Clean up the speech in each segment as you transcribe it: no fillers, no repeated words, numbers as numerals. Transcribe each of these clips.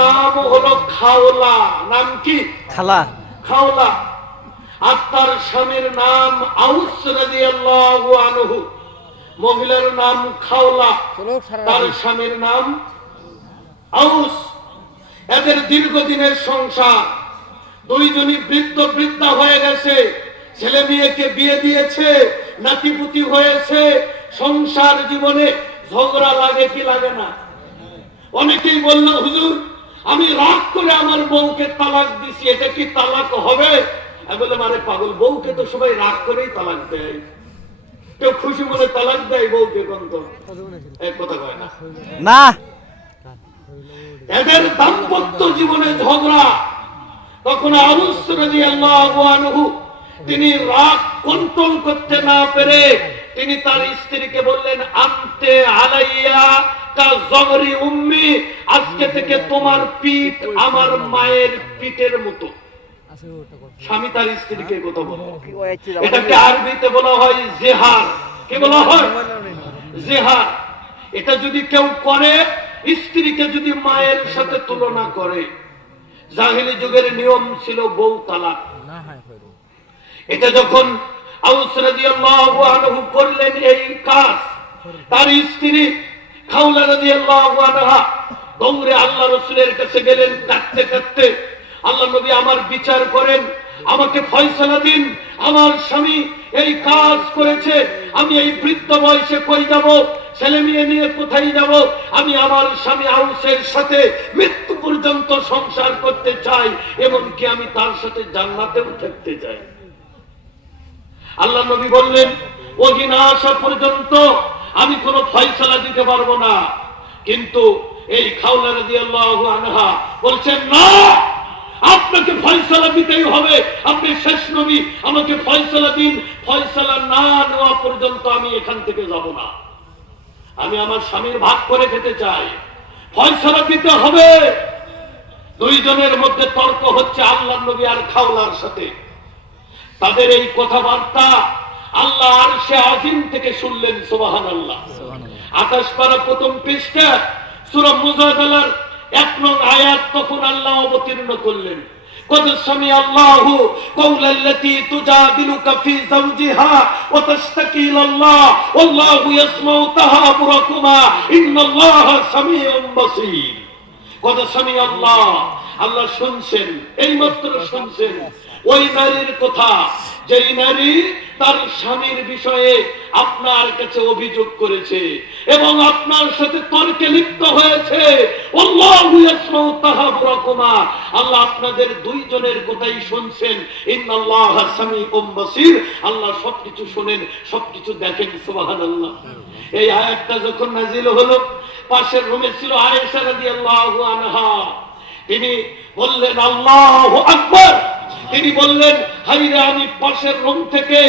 নাম হলো খাওলা। নাম কি? খালা। খাওলা। আর তার স্বামীর নাম আউস রাদিয়াল্লাহু আনহু। মহিলার নাম খাওলা, তার স্বামীর নাম আউস। এদের দীর্ঘদিনের সংসার, দুইজনই বৃদ্ধা হয়ে গেছে, ছেলে মেয়েকে বিয়ে দিয়েছে, নাতিপুতি হয়েছে। সংসার জীবনে ঝগড়া লাগে কি লাগে না? অনেকেই বলল, হুজুর আমি রাগ করে আমার বউকে তালাক দিছি, এটা কি তালাক হবে? আমি বললাম, আরে পাগল, বউকে তো সবাই রাগ করেই তালাক দেয়। কেউ খুশি মনে তালাক দেয় বউকে? কোন এক কথা কয় না না। এদের দাম্পত্য জীবনে ঝগড়া। তখন আউস রাদিয়াল্লাহু আনহু তিনি রাগ কন্ট্রোল করতে না পেরে তিনি তার স্ত্রীকে বললেন, আনতে আলাইয়া কা জগরি উম্মি, আজকে থেকে তোমার পিঠ আমার মায়ের পিঠের মতো। স্বামী তার স্ত্রীকে কথা বলে, এটাকে আরবিতে বলা হয় জিহার। কি বলা হয়? জিহার। এটা যদি কেউ করে, স্ত্রীকে যদি মায়ের সাথে তুলনা করে, জাহিলি যুগের নিয়ম ছিল বউ তালাক। এটা যখন আউস রাদিয়াল্লাহু আনহু করলেন এই কাজ, তার স্ত্রী খাওলা রাদিয়াল্লাহু আনহা দৌড়ে আল্লাহ রাসূলের কাছে গেলেন কাঁদতে কাঁদতে, আল্লাহ নবী আমার বিচার করেন, আমাকে ফয়সালা দিন, আমার স্বামী এই কাজ করেছে, আমি এই বৃদ্ধ বয়সে কই যাব, ছেলে মেয়ে নিয়ে কোথায় যাব? আমি আমার স্বামী আউসের সাথে মৃত্যু পর্যন্ত সংসার করতে চাই, এমনকি আমি তার সাথে জান্নাতেও থাকতে চাই। আল্লাহ নবী বললেন, ওহি না আসা পর্যন্ত আমি কোনো ফয়সালা দিতে পারবো না। কিন্তু এই খাওলা রাদিয়াল্লাহু আনহা বলছেন, না, আপনাকে ফয়সালা দিতেই হবে, আপনি শেষ নবী, আমাকে ফয়সালা দিন। ফয়সালা না নেওয়া পর্যন্ত আমি এখান থেকে যাব না। আমি আমার স্বামীর ভাগ করে খেতে চাই, ফয়সালা দিতে হবে। দুইজনের মধ্যে তর্ক হচ্ছে আল্লাহ নবী আর খাওলার সাথে। তাদের এই কথাবার্তা আল্লাহ আরশে আজিম থেকে শুনলেন। সুবহানাল্লাহ। 28 পারা প্রথম পৃষ্ঠা সূরা মুজাদালার 1 নং আয়াত তখন আল্লাহ অবতীর্ণ করলেন, قد سمع الله قول التي تجادلك في زوجها وتشتكي الى الله والله يسمع تهاوركما ان الله سميع بصير। قد سمع الله, আল্লাহ শুনছেন, এইমাত্র শুনছেন ওই নারীর কথা, যেই নারী তার স্বামীর বিষয়ে আপনার কাছে অভিযোগ করেছে এবং আপনার সাথে তর্কে লিপ্ত হয়েছে। আল্লাহু ইয়াসমাউ তাহাবুরাকুমা, আল্লাহ আপনাদের দুইজনের কথাই শুনছেন। ইন্নাল্লাহা সামিউম বাসীর, আল্লাহ সবকিছু শুনেন, সবকিছু দেখেন। সুবহানাল্লাহ। এই আয়াতটা যখন নাযিল হলো, পাশের রুমে ছিল আয়েশা রাদিয়াল্লাহু আনহা। তিনি বললেন, আল্লাহু আকবার। তিনি বললেন, হাইরে, আমি পাশের রুম থেকে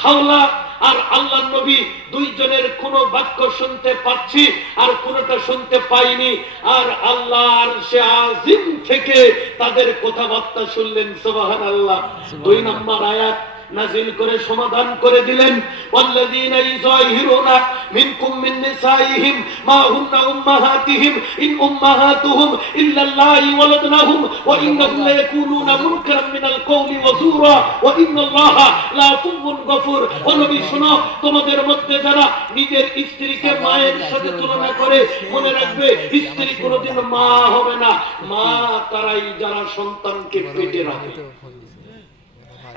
খাওলা আর আল্লাহ নবী দুইজনের কোন বাক্য শুনতে পাচ্ছি আর কোনটা শুনতে পাইনি। আর আল্লাহ আরশে আজিম থেকে তাদের কথাবার্তা শুনলেন। সুবহানাল্লাহ। 2 নম্বর আয়াত নাযিল করে সমাধান করে দিলেন, ওয়াল্লাযীনা ইযাহিরুনা মিনকুম মিন নিসাইহিম মা হুন্না উম্মাহাতিহিম ইন উম্মাহাতুহুম ইল্লাল্লাহি ওয়ালাদনাহুম ওয়া ইন্নাহুম লায়াকুলুনা মুনকারাম মিনাল কওলি ওয়া যুরা ওয়া ইন্নাল্লাহা লাআফুউন গফুর। ও নবী, শুনো, তোমাদের মধ্যে যারা নিজের স্ত্রীকে মায়ের সাথে তুলনা করে, মনে রাখবে স্ত্রী কোনোদিন মা হবে না। মা তারাই যারা সন্তানকে পেটে রাখে।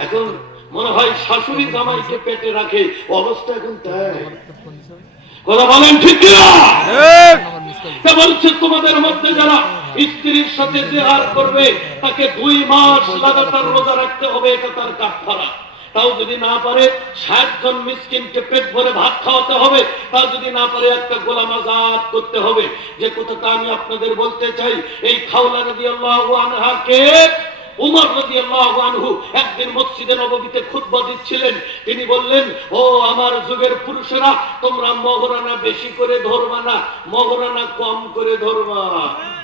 এখন মনে হয় শাশুড়ি জামাইকে পেটে রাখে, অবস্থা এখন তাই। কথা বলেন ঠিক কিনা? বলছে তোমাদের মধ্যে যারা স্ত্রীর সাথে জিহার করবে তাকে 2 মাস লাগাতার রোজা রাখতে হবে, এটা তার কাফারা। তাও যদি না পারে 60 জন মিসকিনকে পেট ভরে ভাত খাওয়াতে হবে। তাও যদি না পারে একটা গোলাম আজাদ করতে হবে। যে কথাটা আমি আপনাদের বলতে চাই, এই খাওলা রাদিয়াল্লাহু আনহাকে উমর রাদিয়াল্লাহু আনহু একদিন মসজিদে নববীতে খুতবা দিচ্ছিলেন। তিনি বললেন, ও আমার যুগের পুরুষেরা, তোমরা মহরানা বেশি করে ধরবা না, মহরানা কম করে ধরবা।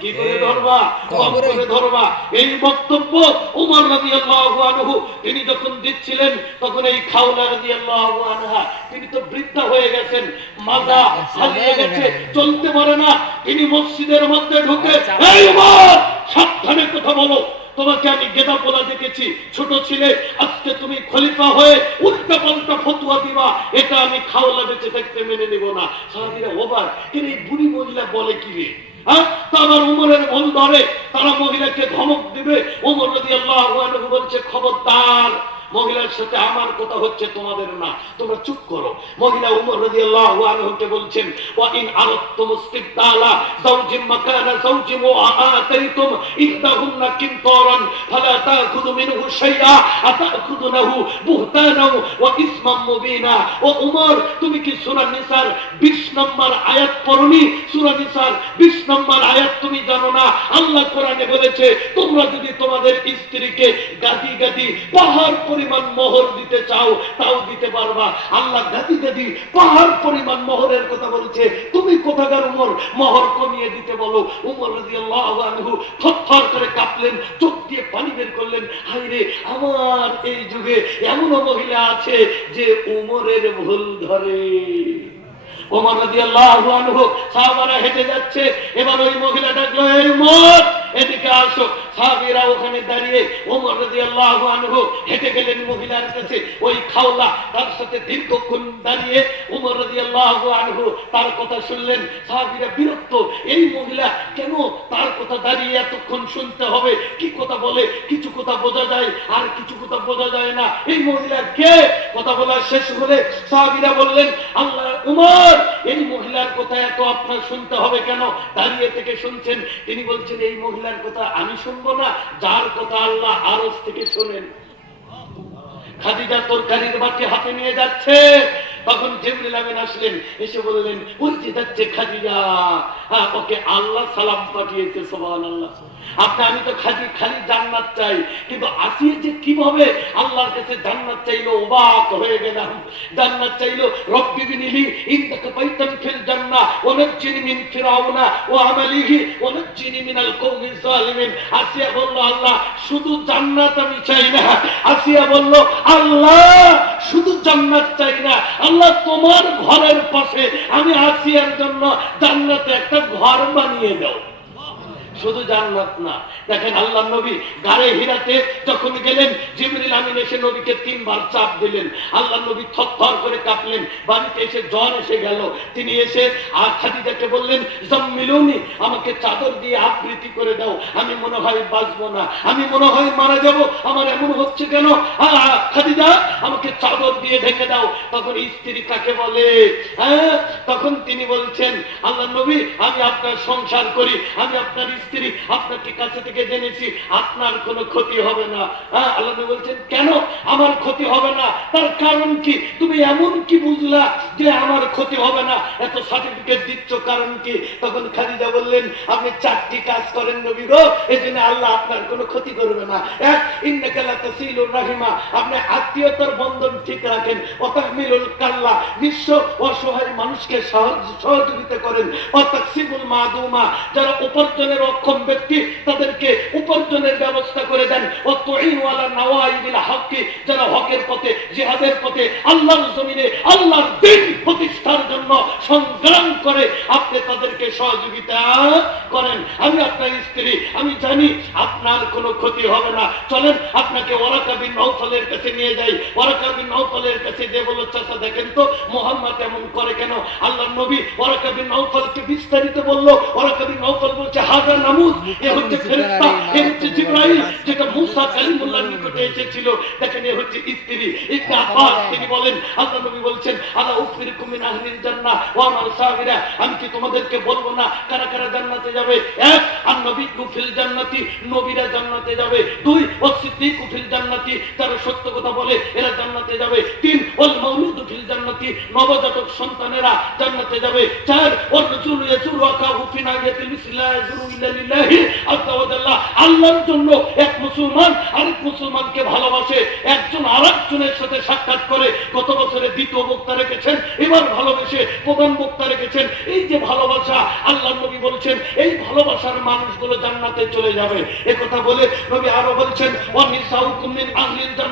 কি করে ধরবা? কম করে ধরবা। এই বক্তব্য উমর রাদিয়াল্লাহু আনহু তিনি যখন দিচ্ছিলেন, তখন এই খাওলা রাদিয়াল্লাহু আনহা, তিনি তো বৃদ্ধা হয়ে গেছেন, মাজা হারিয়ে গেছে, চলতে পারে না। তিনি মসজিদের মধ্যে ঢুকে, এই উমর, তোমাকে আমি গেদা পোলা দেখেছি, ছোট ছিলে, আজকে তুমি খলিফা হয়ে উল্টা পাল্টা ফতোয়া দিবা, এটা আমি খাওলা বেঁচে থাকতে মেনে নিব না। সাহাবীরা ওবার কিন্তু এই বুড়ি মহিলা বলে কি রে, হ্যাঁ? তো আবার উমরের ভুল ধরে, তারা মহিলাকে ধমক দিবে। ওমর রাদিয়াল্লাহু আনহু বলছে, খবরদার, মহিলার সাথে আমার কথা হচ্ছে, তোমাদের না, তোমরা চুপ করো। মহিলা উমর রাদিয়াল্লাহু আনহুকে বলছেন, ওয়া ইন আরাদতুম ইস্তিবদালা যাওজিন মাকানা যাওজিন ওয়া আতাইতুম ইহদাহুন্না কিনতারান ফালা তাখুযু মিনহু শাইআ আতাখুযুনাহু বুহতানাও ওয়া ইসমান মুবিনা। ও উমর, তুমি কি সূরা নিসার 20 নম্বর আয়াত পড়নি? সূরা নিসার 20 নম্বর আয়াত তুমি জানো না? আল্লাহ কোরআনে বলেছে, তোমরা যদি তোমাদের স্ত্রীকে গাদি গাদি পাহাড় পরিমাণ মোহর দিতে চাও, তাও দিতে পারবা। আল্লাহ গাদি গাদি পাহাড় পরিমাণ মোহরের কথা বলছে, তুমি কোথাকার উমর মোহর কমিয়ে দিতে বলো? উমর রাদিয়াল্লাহু আনহু থরথর করে কাঁপলেন, চোখ দিয়ে পানি বের করলেন। হায় রে, আমার এই যুগে এমনও মহিলা আছে যে উমরের ভুল ধরে। ওমর রাদিয়াল্লাহু আনহু সাহাবারা হেঁটে যাচ্ছে, এবার ওই মহিলা ডাকলো, এই উমর, এদিকে আসো। সাহাবীরা ওখানে দাঁড়িয়ে, ওমর রাদিয়াল্লাহু আনহু হেঁটে গেলেন মহিলার কাছে। ওই খাওলা তার সাথে দীর্ঘক্ষণ দাঁড়িয়ে ওমর রাদিয়াল্লাহু আনহু তার কথা শুনলেন। সাহাবীরা বিরক্ত, এই মহিলা কেন তার কথা দাঁড়িয়ে এতক্ষণ শুনতে হবে? কি কথা বলে, কিছু কথা বোঝা যায় আর কিছু কথা বোঝা যায় না। এই মহিলা কে? কথা বলা শেষ হলে সাহাবীরা বললেন, আল্লাহ উমর, এই মহিলার কথা এত আপনার শুনতে হবে কেন? দাঁড়িয়ে থেকে শুনছেন। তিনি বলছেন, এই মহিলার কথা আমি শুনবো না, যার কথা আল্লাহ আরশ থেকে শোনেন। খাদিজা তরকারির বাটি হাতে নিয়ে যাচ্ছে, তখন জিবরিল আমিন আসলেন, এসে বললেন, ওই যে যাচ্ছে খাদিজা, ওকে আল্লাহ সালাম পাঠিয়েছে। সুবহানাল্লাহ। আমি তো খালি জান্নাত চাই, কিন্তু আসিয়ে যে কিভাবে আল্লাহর কাছে জান্নাত চাইলো, অবাক হয়ে গেলাম। জান্নাত চাইলো, রব্বি বিনিলি ইনদাকা বাইতান ফিল জান্নাহ ওয়া নাজ্জিনি মিন ফিরাউনা ওয়া আমালিহি ওয়া নাজ্জিনি মিনাল কওমিজ জালিমিন। আসিয়া বলল, আল্লাহ শুধু জান্নাত আমি চাই না। আসিয়া বলল, আল্লাহ শুধু জান্নাত চাই না, আল্লাহ তোমার ঘরের পাশে আমি আসিয়ার জন্য জান্নাতে একটা ঘর বানিয়ে দাও। শুধু জান্নাত না, দেখেন আল্লাহ নবী গারে হিরাতে যখন গেলেন, জিবরিল আমিন এসে নবীকে 3 বার চাপ দিলেন। আল্লাহ নবী থরথর করে কাঁপলেন, বাড়িতে এসে জ্বর এসে গেল। তিনি এসে আর খাদিজাকে বললেন, জাম্মিলুনি, আমাকে চাদর দিয়ে আবৃত্তি করে দাও, আমি মনে হয় বাঁচবো না, আমি মনে হয় মারা যাব, আমার এমন হচ্ছে কেন? খাদিজা, আমাকে চাদর দিয়ে ঢেকে দাও। তখন স্ত্রী কাকে বলে? হ্যাঁ, তখন তিনি বলছেন, আল্লাহ নবী, আমি আপনার সংসার করি, আমি আপনার স্ত্রী, আপনাকে কাছে থেকে জেনেছি, আপনার কোনো ক্ষতি হবে না। আল্লাহ নবী বলছেন, কেন আমার ক্ষতি হবে না? তার কারণ কি? তুমি এমন কি বুঝলা যে আমার ক্ষতি হবে না? এত সার্টিফিকেট দিচ্ছ, কারণ কি? তখন খাদিজা বললেন, আপনি 4টি কাজ করেন নবী গো, এজন্য আল্লাহ আপনার কোনো ক্ষতি করবে না। এক, ইন্নাকা লা তাসিলুর রাহিমা, আপনি আত্মীয়তার বন্ধন ঠিক রাখেন। ওয়া তাহমিলুল কাল্লা, নিঃস্ব অসহায় মানুষকে সহযোগিতা করেন। ওয়া তাকসিবুল মাদুমা, যারা উপার্জনের অক্ষম ব্যক্তি তাদেরকে উপার্জনের ব্যবস্থা করে দেন। ও তুইনু আলা নাওয়াইবিল হক, যারা হকের পথে, জিহাদের পথে, আল্লাহর জমিনে আল্লাহর দ্বীন প্রতিষ্ঠার জন্য সংগ্রাম করে, আপনি তাদেরকে সহযোগিতা করেন। আমি আপনার স্ত্রী, আমি জানি আপনার কোনো ক্ষতি হবে না। চলেন আপনাকে ওয়ারাকা বিন নওফলের কাছে নিয়ে যাই। ওয়ারাকা বিন নওফলের কাছে যে বলল, চাচা দেখেন তো মুহাম্মদ এমন করে কেন? আল্লাহর নবী ওয়ারাকা বিন নওফলকে বিস্তারিত বলল। ওয়ারাকা বিন নওফল বলছে, হাজার নামুজ, এ হচ্ছে ফেরেশতা, এ হচ্ছে জিবরাইল, যেটা মুসা কালিমুল্লাহর নিকটে এসেছিল। দেখেন, এ হচ্ছে স্ত্রী। ইবনে আব্বাস তিনি বলেন, আল্লাহ নবী বলছেন, আলা উখবিরুকুম মিন আহলিল জান্নাহ ওয়া আমার সাহাবীরা, আমি কি তোমাদেরকে বলবো না কারা কারা জান্নাতে যাবে? এক, আন নবিয়্যু ফিল জান্নাতি, নবীরা জান্নাতে যাবে। 2, ওয়াস সিদ্দীকু ফিল জান্নাতি, যারা সত্য কথা বলে এরা জান্নাতে যাবে। 3, ওয়াল মাউলুদু ফিল জান্নাতি, নবজাতক সন্তানেরা জান্নাতে যাবে। 4, ওয়াল রাজুলু ইয়াজুরু আখাহু ফি নাহিয়াতিল ইসলাম ইয়াজুরু ইল্লা লিল্লাহি আযজা ওয়া জাল্লা। আল্লাহর জন্য এক মুসলমান আরেক মুসলমানকে ভালোবাসে, একজন আরেকজনের সাথে সাক্ষাৎ করে। গত বছরে দ্বিতীয় বক্তা রেখেছেন, এবার ভালোবেসে প্রধান বক্তা রেখেছেন। এই যে ভালোবাসা, আল্লাহ নবী বলছেন, এই ভালোবাসার মানুষগুলো জান্নাতে চলে যাবে। এ কথা বলে নবী আরো বলছেন, ওয়া নিসাউকুম মিন আহলিল জান্নাহ।